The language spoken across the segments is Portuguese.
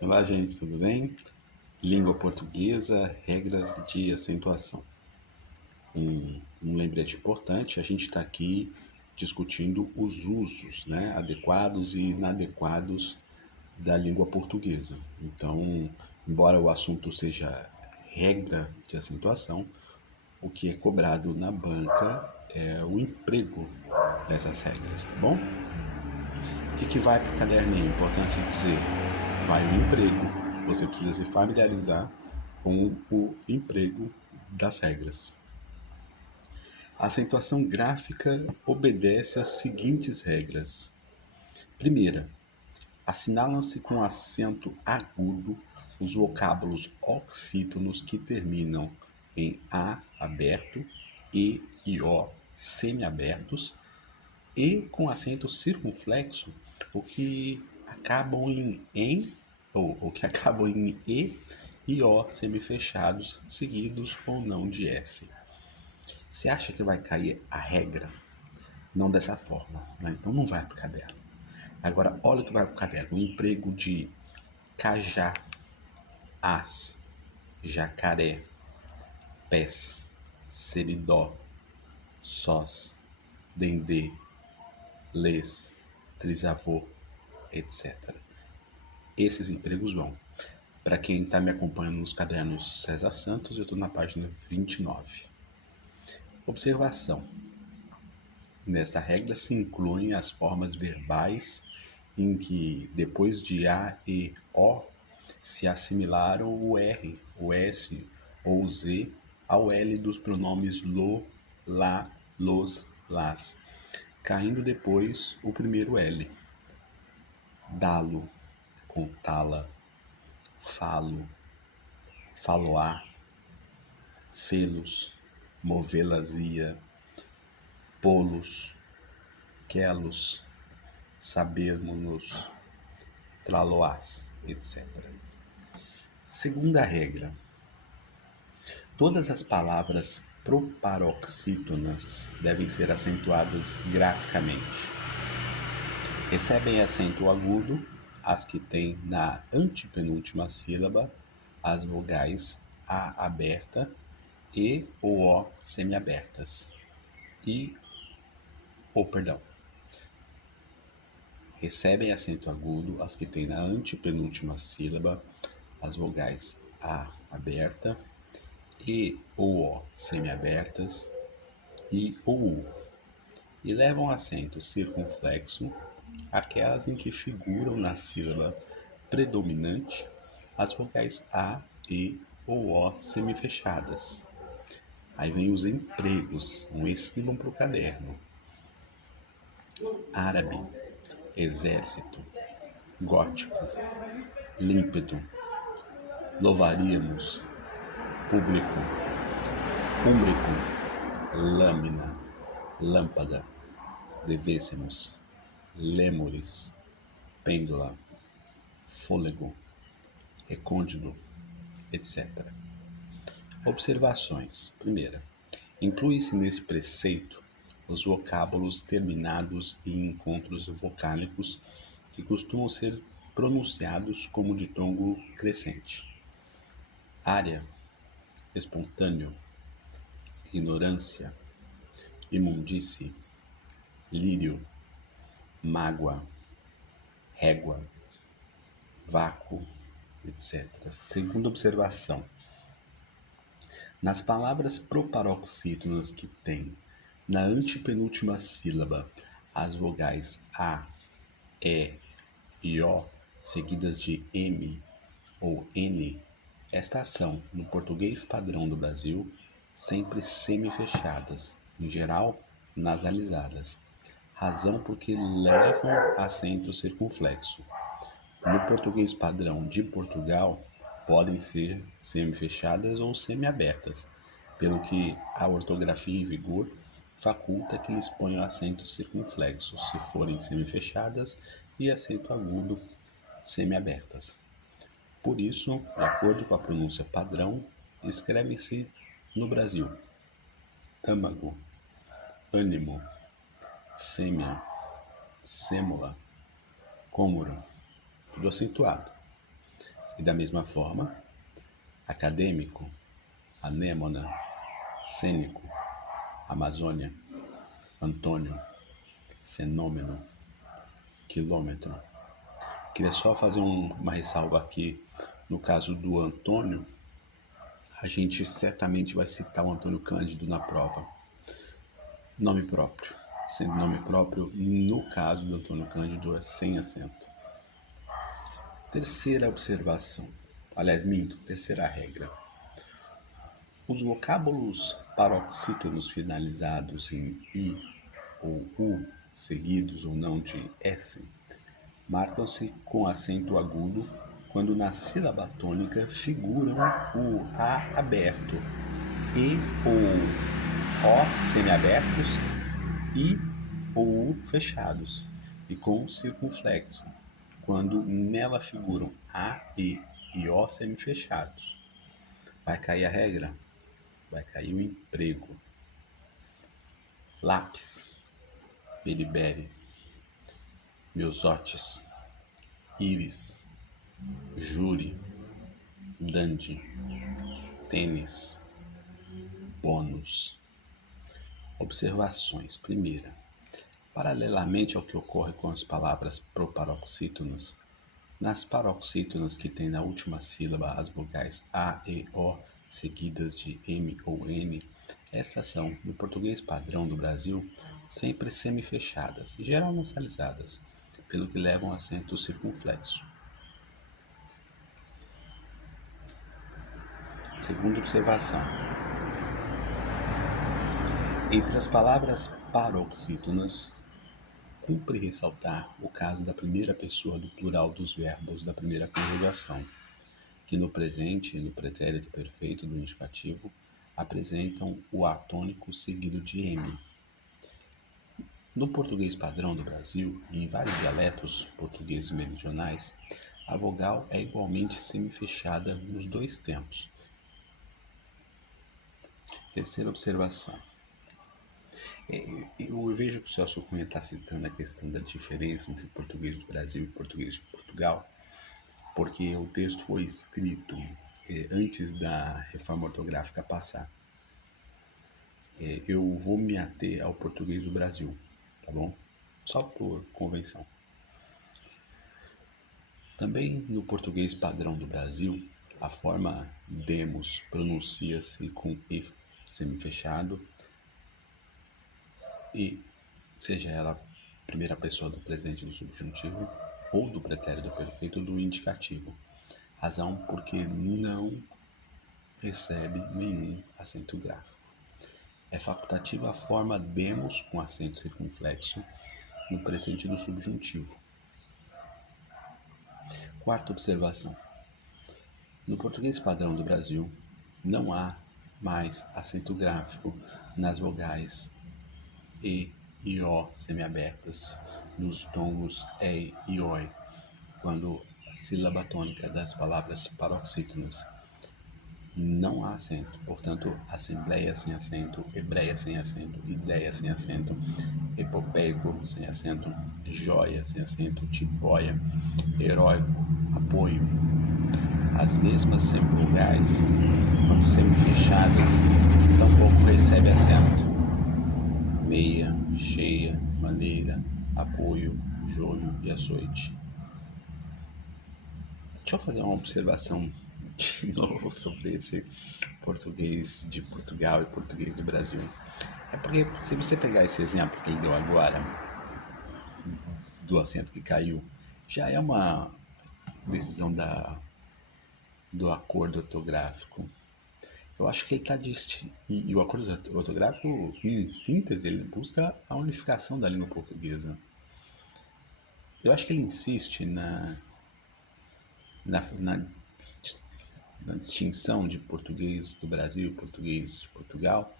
Olá, gente, tudo bem? Língua portuguesa, regras de acentuação. Um lembrete importante, a gente está aqui discutindo os usos, né, adequados e inadequados da língua portuguesa. Então, embora o assunto seja regra de acentuação, o que é cobrado na banca é o emprego dessas regras, tá bom? O que vai para o caderninho? Importante dizer, vai o emprego. Você precisa se familiarizar com o emprego das regras. A acentuação gráfica obedece às seguintes regras. Primeira, assinalam-se com acento agudo os vocábulos oxítonos que terminam em A aberto, E O semiabertos e com acento circunflexo, o que acabam ou que acabam em e O semifechados, seguidos ou não de S. Você acha que vai cair a regra? Não dessa forma, né? Então não vai para o caderno. Agora, olha o que vai para o caderno. O emprego de cajá, as, jacaré, pés, seridó, sós, dendê, lês, trisavô, etc. Esses empregos vão. Para quem está me acompanhando nos cadernos César Santos, eu estou na página 29. Observação. Nesta regra se incluem as formas verbais em que, depois de A e O, se assimilaram o R, o S ou o Z ao L dos pronomes lo, lá, los, las, caindo depois o primeiro L. Dá-lo, contá-la, falo, faloar, felos, movê-las-ia, polos, quelos, sabermos-nos, traloás, etc. Segunda regra. Todas as palavras proparoxítonas devem ser acentuadas graficamente. Recebem acento agudo as que têm na antepenúltima sílaba as vogais A aberta e ou O semiabertas. Recebem acento agudo as que têm na antepenúltima sílaba as vogais A aberta e ou O semiabertas e ou U. E levam acento circunflexo aquelas em que figuram na sílaba predominante as vogais A, E ou O semifechadas. Aí vem os empregos, escribam para o caderno. Árabe, exército, gótico, límpedo, louvaríamos, público, úmbrico, lâmina, lâmpada, devêssemos, lêmures, pêndula, fôlego, recôndito, etc. Observações. Primeira, inclui-se nesse preceito os vocábulos terminados em encontros vocálicos que costumam ser pronunciados como de tom crescente. Área, espontâneo, ignorância, imundície, lírio, mágoa, régua, vácuo, etc. Segunda observação. Nas palavras proparoxítonas que têm na antepenúltima sílaba as vogais A, E O, seguidas de M ou N, estas são, no português padrão do Brasil, sempre semifechadas, em geral nasalizadas, razão porque levam acento circunflexo. No português padrão de Portugal, podem ser semifechadas ou semiabertas, pelo que a ortografia em vigor faculta que lhes ponham acento circunflexo, se forem semifechadas, e acento agudo, semiabertas. Por isso, de acordo com a pronúncia padrão, escreve-se no Brasil âmago, ânimo, fêmea, sêmula, cômoro, tudo acentuado. E da mesma forma, acadêmico, anêmona, cênico, Amazônia, Antônio, fenômeno, quilômetro. Queria só fazer uma ressalva aqui. No caso do Antônio, a gente certamente vai citar o Antônio Cândido na prova. Nome próprio. Sendo nome próprio, no caso do Antônio Cândido, é sem acento. Terceira observação. Aliás, minto, terceira regra. Os vocábulos paroxítonos finalizados em i ou u, seguidos ou não de s, marcam-se com acento agudo quando na sílaba tônica figuram o a aberto, e ou o semiabertos, i ou u fechados, e com circunflexo, quando nela figuram a, e o semifechados. Vai cair a regra? Vai cair o emprego. Lápis, beriberi, miosotis, íris, júri, dandy, tênis, bônus. Observações. Primeira, paralelamente ao que ocorre com as palavras proparoxítonas, nas paroxítonas que têm na última sílaba as vogais A, E, O, seguidas de M ou N, essas são, no português padrão do Brasil, sempre semifechadas, geral nasalizadas, pelo que levam acento circunflexo. Segunda observação. Entre as palavras paroxítonas, cumpre ressaltar o caso da primeira pessoa do plural dos verbos da primeira conjugação, que no presente e no pretérito perfeito do indicativo apresentam o A tônico seguido de M. No português padrão do Brasil e em vários dialetos portugueses meridionais, a vogal é igualmente semifechada nos dois tempos. Terceira observação. Eu vejo que o Celso Cunha está citando a questão da diferença entre português do Brasil e português de Portugal, porque o texto foi escrito antes da reforma ortográfica passar. Eu vou me ater ao português do Brasil, tá bom? Só por convenção. Também no português padrão do Brasil, a forma demos pronuncia-se com e semifechado e, seja ela a primeira pessoa do presente do subjuntivo ou do pretérito perfeito do indicativo, razão porque não recebe nenhum acento gráfico. É facultativa a forma demos com acento circunflexo no presente do subjuntivo. Quarta observação. No português padrão do Brasil, não há mais acento gráfico nas vogais e o semiabertas, nos tongos e oi, quando a sílaba tônica das palavras paroxítonas. Não há acento, portanto, assembleia sem acento, hebreia sem acento, ideia sem acento, epopeico sem acento, joia sem acento, tipóia, heróico, apoio. As mesmas semivogais, quando semifechadas, tampouco recebe acento. Meia, cheia, maneira, apoio, joio e açoite. Deixa eu fazer uma observação de novo sobre esse português de Portugal e português do Brasil. É porque se você pegar esse exemplo que ele deu agora, do acento que caiu, já é uma decisão do acordo ortográfico. Eu acho que ele está e o acordo ortográfico, em síntese, ele busca a unificação da língua portuguesa. Eu acho que ele insiste na, na na distinção de português do Brasil e português de Portugal,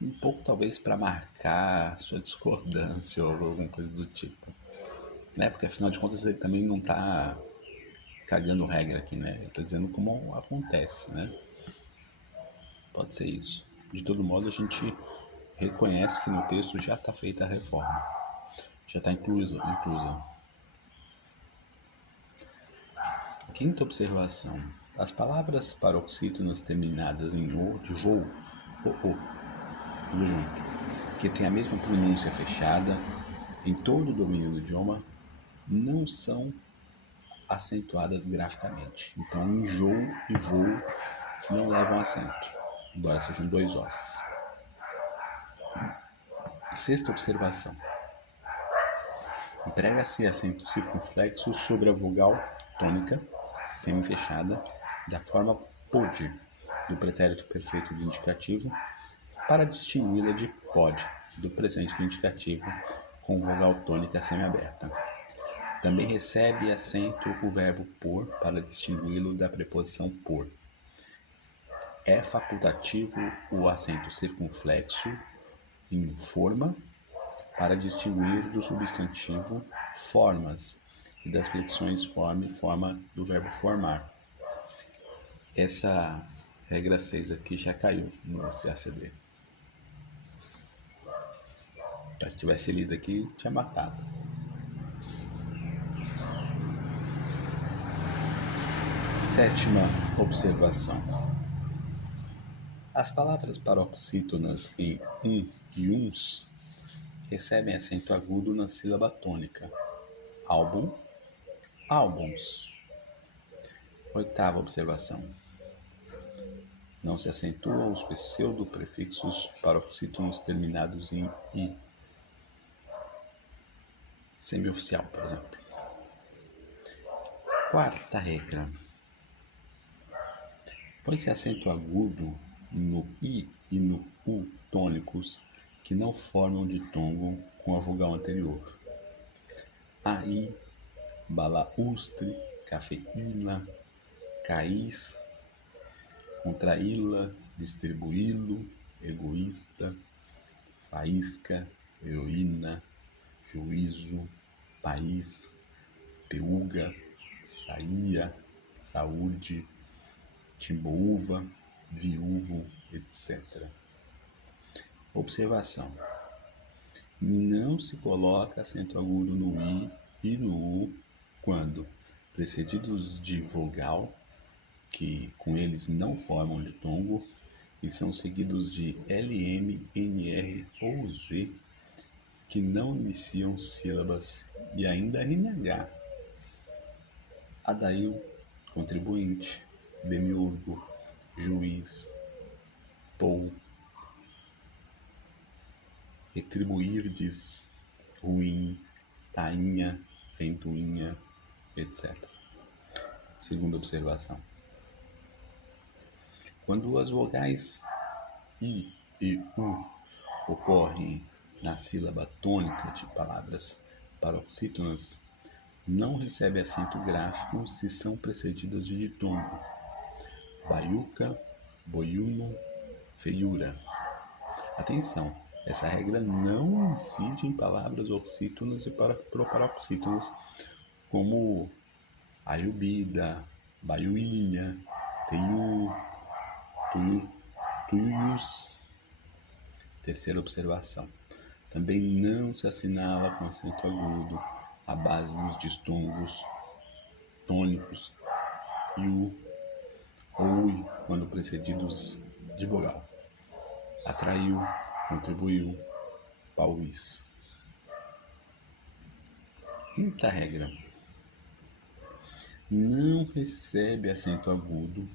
um pouco talvez para marcar sua discordância ou alguma coisa do tipo, né? Porque afinal de contas ele também não está cagando regra aqui, né? Ele está dizendo como acontece, né? Pode ser isso. De todo modo, a gente reconhece que no texto já está feita a reforma, já está inclusa. Ok? Quinta observação. As palavras paroxítonas terminadas em o, de voo, o, tudo junto, que tem a mesma pronúncia fechada em todo o domínio do idioma, não são acentuadas graficamente. Então, enjoo e voo não levam acento, embora sejam dois Os. Sexta observação. Emprega-se acento circunflexo sobre a vogal tônica semifechada da forma pode do pretérito perfeito do indicativo para distingui-la de pode do presente do indicativo com vogal tônica semiaberta. Também recebe acento o verbo por para distingui-lo da preposição por. É facultativo o acento circunflexo em forma para distinguir do substantivo formas e das flexões forma e forma do verbo formar. Essa regra 6 aqui já caiu no CACD. Se tivesse lido aqui, tinha matado. Sétima observação. As palavras paroxítonas em e uns recebem acento agudo na sílaba tônica. Álbum, álbuns. Oitava observação. Não se acentuam os pseudoprefixos paroxítonos terminados em i. Semioficial, por exemplo. Quarta regra. Põe-se acento agudo no i e no u tônicos que não formam ditongo com a vogal anterior. Aí, balaustre, cafeína, caiz, contraí-la, distribuí-lo, egoísta, faísca, heroína, juízo, país, peuga, saía, saúde, timboúva, viúvo, etc. Observação. Não se coloca acento agudo no i e no u quando precedidos de vogal, que com eles não formam ditongo, e são seguidos de LM, NR ou Z, que não iniciam sílabas, e ainda NH. Adail, contribuinte, demiurgo, juiz, pou, retribuirdes, ruim, tainha, ventoinha, etc. Segunda observação. Quando as vogais i e u ocorrem na sílaba tônica de palavras paroxítonas, não recebe acento gráfico se são precedidas de ditongo. Baiuca, boiuno, feiura. Atenção, essa regra não incide em palavras oxítonas e proparoxítonas como aiubida, baiuinha, teiu, tuius. Terceira observação. Também não se assinala com acento agudo a base dos distongos tônicos e o ou i quando precedidos de vogal. Atraiu, contribuiu, pauis. Quinta regra. Não recebe acento agudo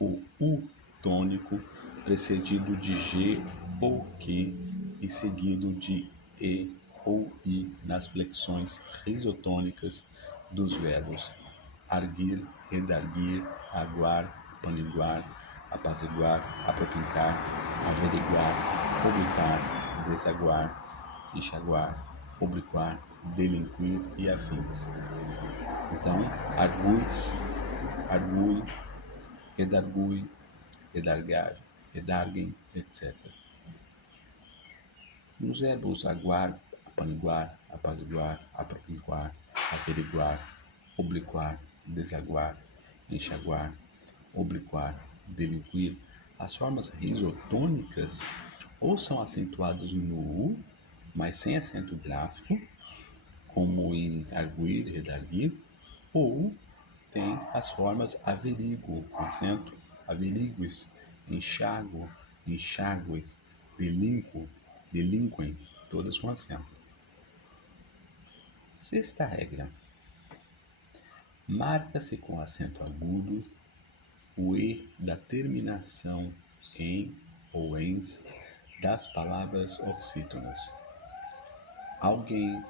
o u tônico precedido de g ou q e seguido de e ou i nas flexões risotônicas dos verbos arguir, redarguir, aguar, paniguar, apaziguar, apropincar, averiguar, publicar, desaguar, enxaguar, obliquar, delinquir e afins. Então, arguis, argui, redargui, redargar, redarguem, etc. Nos verbos aguar, apaniguar, apaziguar, apropinquar, averiguar, obliquar, desaguar, enxaguar, obliquar, delinquir, as formas risotônicas ou são acentuadas no U, mas sem acento gráfico, como em arguir, redarguir, ou tem as formas averiguo, com acento, averigues, enxago, enxágues, delinquo, delinquem, todas com acento. Sexta regra. Marca-se com acento agudo o E da terminação em ou ens das palavras oxítonas. Alguém,